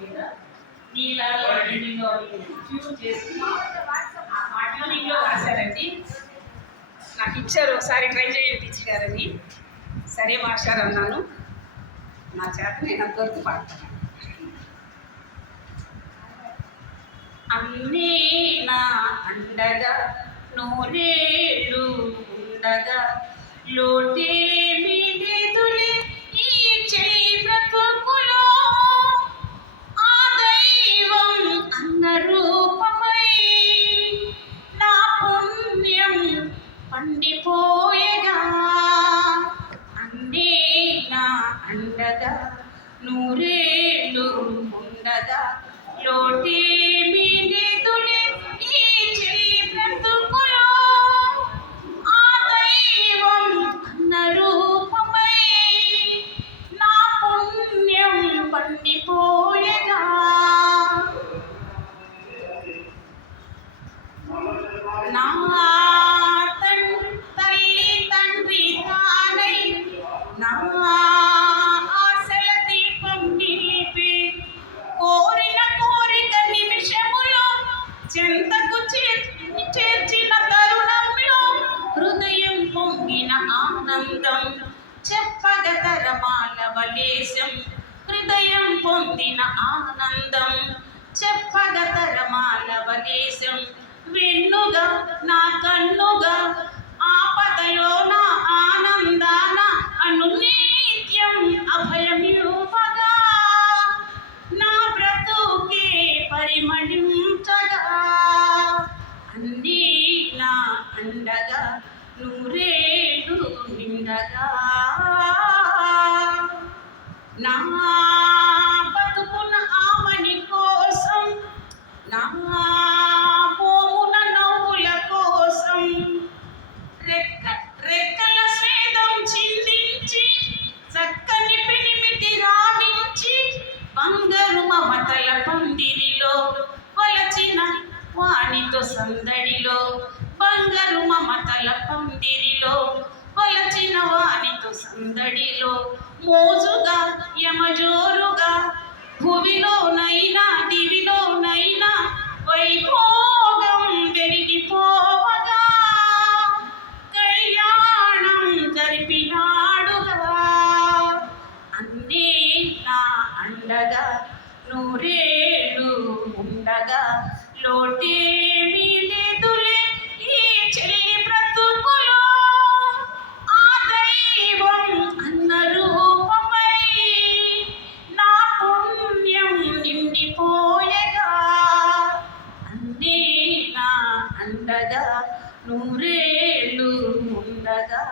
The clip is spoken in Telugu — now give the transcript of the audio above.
మీద నీళ్ళలో నీళ్ళలో ఫ్యూజ్ చేసి ట్యూనింగ్లో రాశారండి. నాకు ఇచ్చారు ఒకసారి ట్రై చేయండి టీచర్ గారని. సరే మాస్టర్ అన్నాను. నా చేత నేను అంతవరకు పాడతాను. అన్నీ నా అండగా నూరేళ్ళు ఉండగా లోటేమీ లేదులే ఈ చెయ్యి బ్రతుకులో. ఆ దైవం అన్న రూపమై నా పుణ్యం పండిపోయగా అన్నీ నా అండగా నూరేళ్ళు ఉండగా లోటేమీ లేదులే ఈ చెయ్యి బ్రతుకులో. ఆ దైవం అన్న రూపమై నా పుణ్యం పండిపోయగా నా తల్లి తండ్రి తానై నా ఆశల దీపం నిలిపి కోరిన కోరిక నిమిషములో చెంతకు చేర్చిన తరుణంలో హృదయం పొంగిన ఆనందం చెప్పగతరమాలవలేశం. హృదయం పొందిన ఆనందం చెప్పగతరమాలవలేశం. వెన్నుగా నా కన్నుగా ఆపదలో నా ఆనందాన అనునిత్యం అభయమివ్వగా నా బ్రతుకే పరిమళించగా అన్నీ నా అండగా నూరేళ్ళు నిండగా నా బతుకున ఆమని కోసం నా పోమున నవ్వుల కోసం రెక్కల స్వేదం చిందించి చక్కని పిడిమిటి రావించి బంగారు మమతల పందిరిలో వలచిన వాణితో సందడిలో బంగారు మమతల పందిరిలో వలచిన వాణితో సందడిలో మోజుగా యమజోరుగా భువిలోనైనా దివిలోనైనా వైభోగం వెలిగిపోవగా కళ్యాణం జరిపినాడుగా అన్నీ నా అండగా నూరేళ్ళు ఉండగా లోటేమీ లేదులే ఈ చెల్లి బ్రతుకులో. ఆ దైవం అన్న రూపమై నా పుణ్యం నిండిపోయగా అన్నీ నా అండగా నూరేళ్ళు ఉండగా